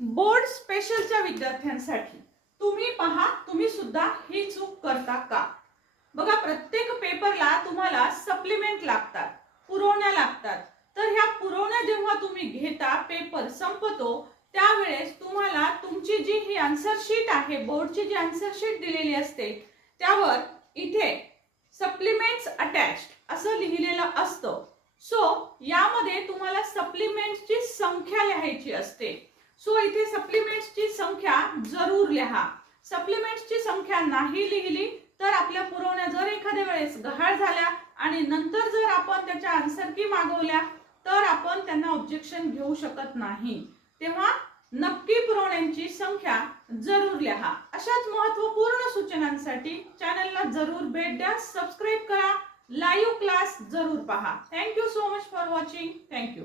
Board स्पेशलच्या विद्यार्थ्यांसाठी तुम्ही पहा, तुम्ही सुद्धा ही चूक करता का? बघा, प्रत्येक पेपरला तुम्हाला सप्लिमेंट लागतात, पुरवण्या लागतात. तर ह्या पुरवण्या जेव्हा तुम्ही घेता, पेपर संपतो त्यावेळेस तुम्हाला तुमची जी ही आन्सर शीट आहे, बोर्डची जी आन्सर शीट दिलेली असते त्यावर इथे सप्लिमेंट्स अटॅच्ड असं लिहिलेलं असतं. सो यामध्ये तुम्हाला सप्लिमेंट्सची संख्या लिहायची असते. सो इथे सप्लिमेंट्सची संख्या जरूर लिहा. सप्लिमेंट्सची संख्या नाही लिहिली तर आपल्या पुरवण्या जर एखाद्या वेळेस गहाळ झाल्या आणि नंतर जर आपण त्याच्या आन्सर की मागवल्या तर आपण त्यांना ऑब्जेक्शन घेऊ शकत नाही. तेव्हा नक्की पुरवण्यांची संख्या जरूर लिहा. अशाच महत्त्वपूर्ण सूचनांसाठी चॅनलला जरूर भेट द्या, सबस्क्राइब करा, लाईव्ह क्लास जरूर पहा. Thank you so much for watching. Thank you.